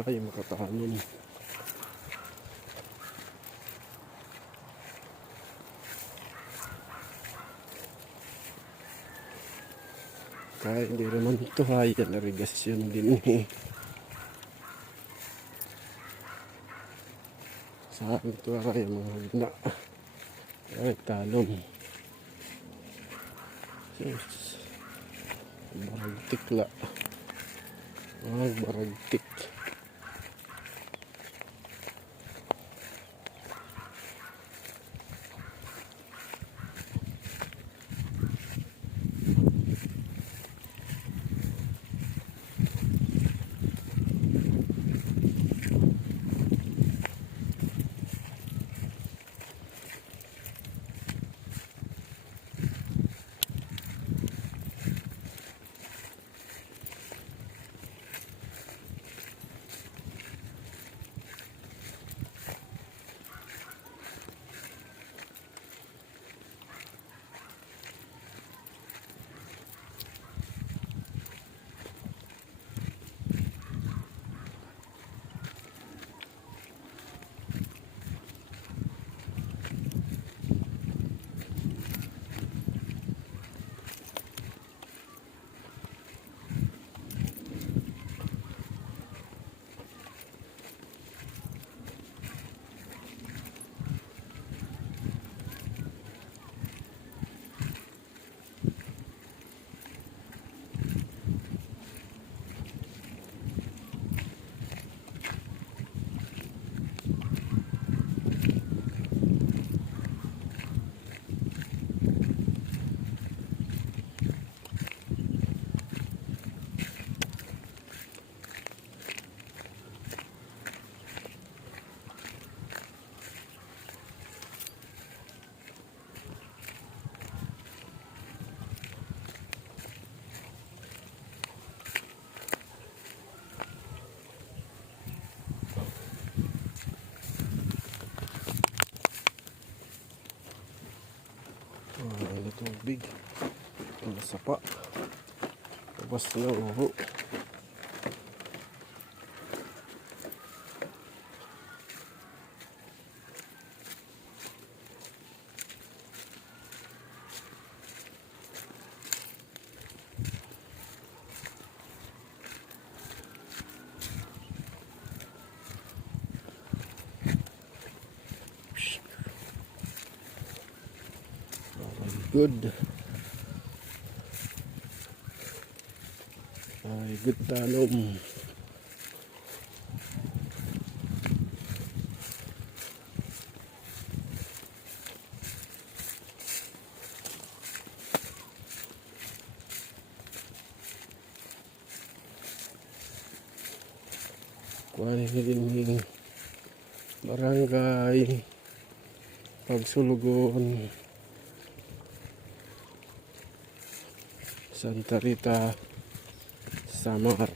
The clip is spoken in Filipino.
para kayo makatanim. Kaya hindi naman ito haya na irigasyon din eh. Sa akin ito ay mga hagna. Ay talong. Sus. Baragtik la. Baragtik. Ano tubig? Ang sapa. Tapos na uho. Good. Ay, good talong. Kuhanin din yung barangay Pagsulugon, Santa Rita, Samar.